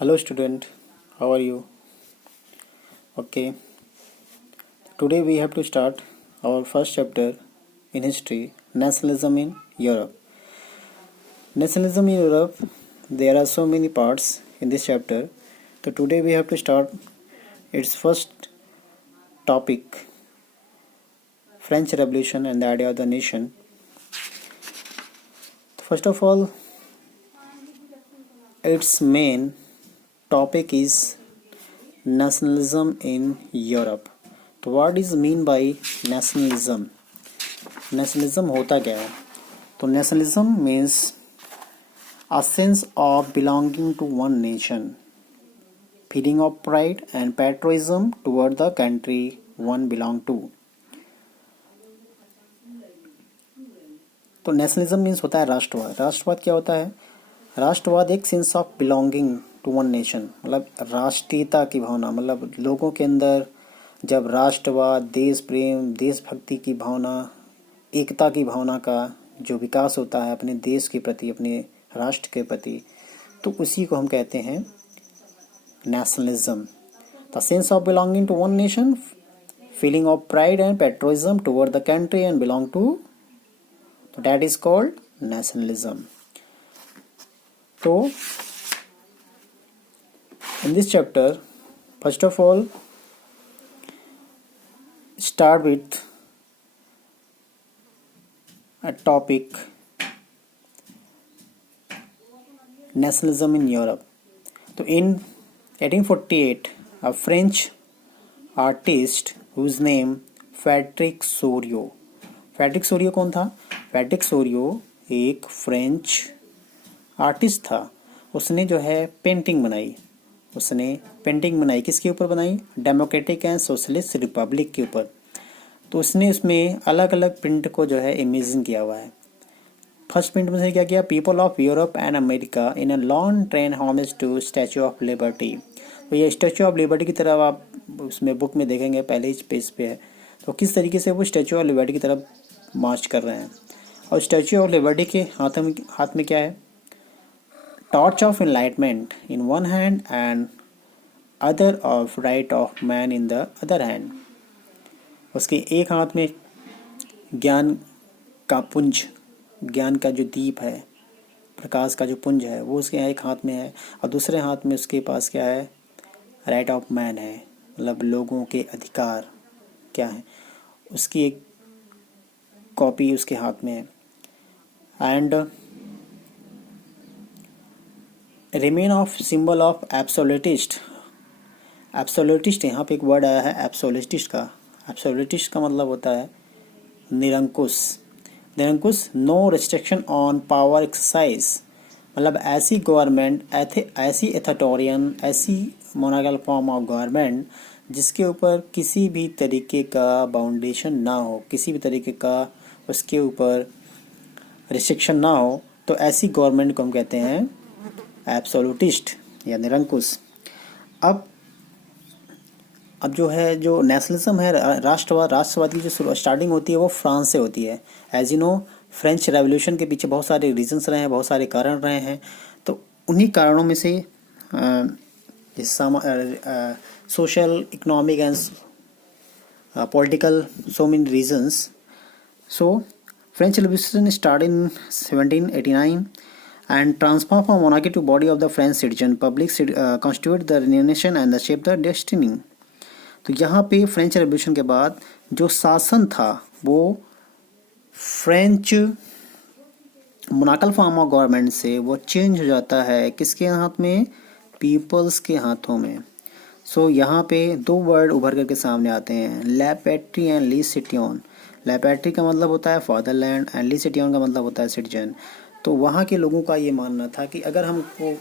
Hello student, how are you? Okay, today we have to start our first chapter in history, nationalism in Europe. Nationalism in Europe, there are so many parts in this chapter. So today we have to start its first topic, French Revolution and the idea of the nation. First of all, its main topic is nationalism in Europe. तो what is mean by nationalism? Nationalism होता क्या है? तो nationalism means a sense of belonging to one nation, feeling of pride and patriotism toward the country one belong to. तो nationalism means होता है राष्ट्रवाद. राष्ट्रवाद क्या होता है? राष्ट्रवाद एक sense of belonging to one nation, मतलब राष्ट्रीयता की भावना, मतलब लोगों के अंदर जब राष्ट्रवाद, देश प्रेम, देशभक्ति की भावना, एकता की भावना का जो विकास होता है अपने देश के प्रति, अपने राष्ट्र के प्रति, तो उसी को हम कहते हैं nationalism. The sense of belonging to one nation, feeling of pride and patriotism toward the country and belong to, तो दैट इज कॉल्ड नेशनलिज्म. तो in this chapter, first of all, start with a topic, nationalism in Europe. So in 1848, a French artist whose name Frédéric Soriot. Frederick Sorio कौन था? Frederick Sorio एक French artist था. उसने जो है painting बनाई. किसके ऊपर बनाई? डेमोक्रेटिक एंड सोशलिस्ट रिपब्लिक के ऊपर. तो उसने उसमें अलग अलग प्रिंट को जो है इमेजिन किया हुआ है. फर्स्ट प्रिंट में से क्या किया? People of Europe and America in a long train homage to Statue of Liberty. तो ये स्टैचू ऑफ लिबर्टी की तरफ आप उसमें बुक में देखेंगे, पहले ही पेज पे है. तो किस तरीके से वो स्टैचू ऑफ लिबर्टी की तरफ मार्च कर रहे हैं. और स्टैचू ऑफ लिबर्टी के हाथ में क्या है? Torch of enlightenment in one hand and other of right of man in the other hand. उसके एक हाथ में ज्ञान का पुंज, ज्ञान का जो दीप है, प्रकाश का जो पुंज है, वो उसके एक हाथ में है. और दूसरे हाथ में उसके पास क्या है? राइट ऑफ मैन है, मतलब लोगों के अधिकार क्या है, उसकी एक कॉपी उसके हाथ में है. And remain of symbol of absolutist. Absolutist, यहाँ पे एक वर्ड आया है एब्सोल्यूटिस्ट का. एब्सोल्यूटिस्ट का मतलब होता है निरंकुश. No restriction on power exercise, मतलब ऐसी गवर्नमेंट, ऐसी एथॉरिटोरियन, ऐसी मोनार्किकल फॉर्म ऑफ गवर्नमेंट जिसके ऊपर किसी भी तरीके का बाउंडेशन ना हो, किसी भी तरीके का उसके ऊपर रिस्ट्रिक्शन ना हो, तो ऐसी गवर्नमेंट को हम कहते हैं एब्सोल्यूटिस्ट या निरंकुश. अब जो है, जो नेशनलिज्म है, राष्ट्रवाद की जो स्टार्टिंग होती है वो फ्रांस से होती है. As you know, French revolution के पीछे बहुत सारे रीजंस रहे हैं, बहुत सारे कारण रहे हैं. तो उन्हीं कारणों में से social, economic and political, so many reasons. So French revolution start in 1789 and transform from monarchy to body of the French citizen. Public constitute the nation and shape the destiny. तो यहाँ पे फ्रेंच रेवोल्यूशन के बाद जो शासन था वो French monarchical form of government से वो चेंज हो जाता है. किसके हाथ में? पीपल्स के हाथों में. सो यहाँ पे दो वर्ड उभर करके सामने आते हैं, ला पैट्री एंड ली सिटियन. ला पैट्री का मतलब होता है फादरलैंड एंड ली सिटियन का मतलब होता है सिटीजन. तो वहाँ के लोगों का ये मानना था कि अगर हमको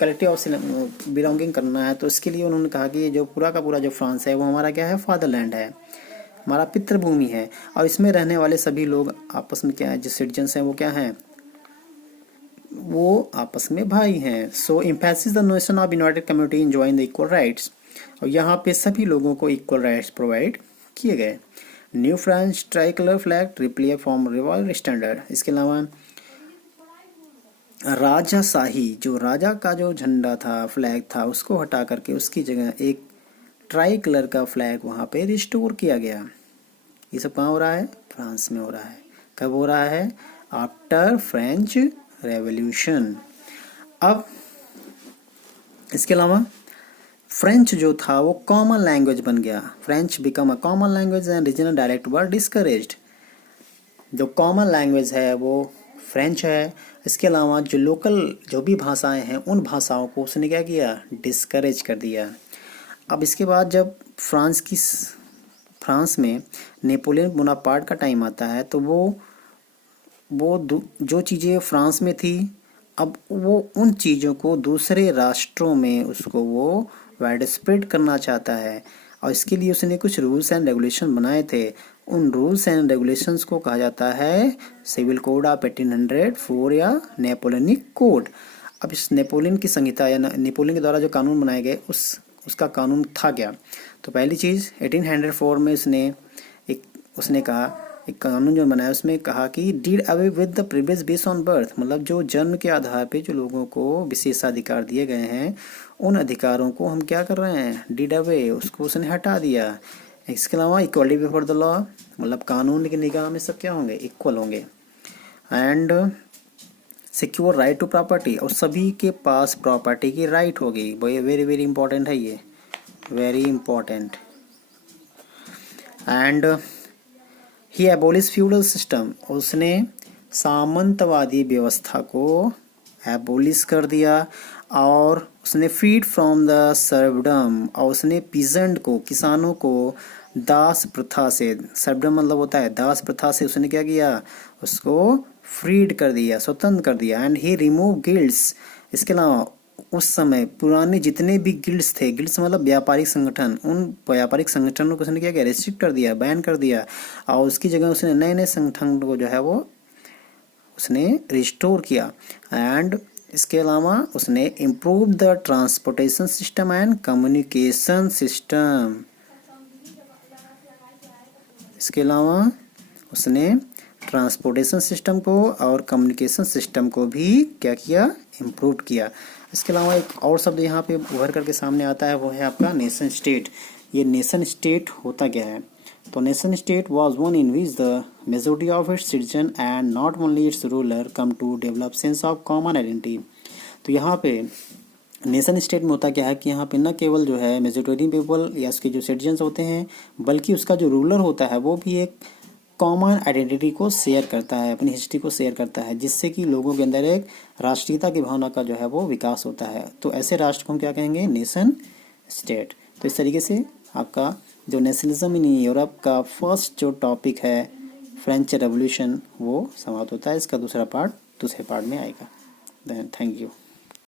कलेक्टिव ऑफ बिलोंगिंग करना है, तो इसके लिए उन्होंने कहा कि जो पूरा का पूरा जो फ्रांस है वो हमारा क्या है? फादरलैंड है, हमारा पितृभूमि है. और इसमें रहने वाले सभी लोग आपस में क्या है? जो सिटीजन्स हैं वो क्या हैं? वो आपस में भाई हैं. So emphasis the notion of united community enjoying the equal rights. और यहाँ पे सभी लोगों को इक्वल राइट्स प्रोवाइड किए गए. New French try colour flag replay from revolve standard. इसके अलावा राजाशाही, जो राजा का जो झंडा था, फ्लैग था, उसको हटा करके उसकी जगह एक ट्राई कलर का फ्लैग वहाँ पे रिस्टोर किया गया। ये सब कहाँ हो रहा है? फ्रांस में हो रहा है। कब हो रहा है? After French revolution. अब इसके अलावा फ्रेंच जो था वो कॉमन लैंग्वेज बन गया। French become a common language and regional dialect were discouraged. जो कॉमन लैंग्वेज है वो फ्रेंच है। इसके अलावा जो लोकल जो भी भाषाएं हैं उन भाषाओं को उसने क्या किया? डिस्करेज कर दिया। अब इसके बाद जब फ्रांस में नेपोलियन बोनापार्ट का टाइम आता है तो जो चीज़ें फ्रांस में थी, अब वो उन चीज़ों को दूसरे राष्ट्रों में उसको वो वाइड स्प्रेड करना चाहता है और इसके लिए उसने कुछ रूल्स एंड रेगुलेशन बनाए थे। उन रूल्स एंड रेगुलेशंस को कहा जाता है सिविल कोड ऑफ 1804 या नेपोलियनिक कोड। अब इस नेपोलियन की संहिता या नेपोलियन के द्वारा जो कानून बनाए गए उसका कानून था क्या? तो पहली चीज़ 1804 में उसने कहा, एक कानून जो बनाया उसमें कहा कि did away with the privilege based on birth, मतलब जो जन्म के आधार पे जो लोगों को विशेषाधिकार दिए गए हैं उन अधिकारों को हम क्या कर रहे हैं? डीड अवे, उसको उसने हटा दिया। इसके अलावा इक्वलिटी बिफोर द लॉ, मतलब कानून की निगाह में सब क्या होंगे? इक्वल होंगे। And secure right to property, और सभी के पास प्रॉपर्टी की राइट होगी। वेरी वेरी इंपॉर्टेंट है ये, very important. And he abolish feudal system, उसने सामंतवादी व्यवस्था को एबोलिश कर दिया और उसने फ्रीड फ्रॉम द सर्वडम, और उसने पीजेंट को, किसानों को दास प्रथा से, सर्वडम मतलब होता है दास प्रथा से, उसने क्या किया? उसको फ्रीड कर दिया, स्वतंत्र कर दिया। एंड ही रिमूव गिल्ड्स, इसके अलावा उस समय पुराने जितने भी गिल्ड्स थे, गिल्ड्स मतलब व्यापारिक संगठन, उन व्यापारिक संगठनों को उसने क्या किया? रेस्ट्रिक्ट कर दिया, बैन कर दिया और उसकी जगह उसने नए नए संगठन को जो है वो उसने रिस्टोर किया। एंड इसके अलावा उसने improve the transportation system and communication system. इसके अलावा उसने ट्रांसपोर्टेशन सिस्टम को और कम्युनिकेशन सिस्टम को भी क्या किया? इम्प्रूव किया। इसके अलावा एक और शब्द यहाँ पे उभर करके सामने आता है, वो है आपका नेशन स्टेट। ये नेशन स्टेट होता क्या है? तो nation state was one in which the majority of its citizen and not only its ruler come to develop sense of common identity. तो यहाँ पे नेशन स्टेट में होता क्या है कि यहाँ पे न केवल जो है मेजोरिटी पीपल या उसके जो सिटीजन्स होते हैं, बल्कि उसका जो रूलर होता है वो भी एक कॉमन आइडेंटिटी को शेयर करता है, अपनी हिस्ट्री को शेयर करता है, जिससे कि लोगों के अंदर एक राष्ट्रीयता की भावना का जो है वो विकास होता है। तो ऐसे राष्ट्र को हम क्या कहेंगे? Nation state. तो इस तरीके से आपका जो नेशनलिज्म इन यूरोप का फर्स्ट जो टॉपिक है फ्रेंच रेवोल्यूशन वो समाप्त होता है। इसका दूसरा पार्ट दूसरे पार्ट में आएगा। Thank you.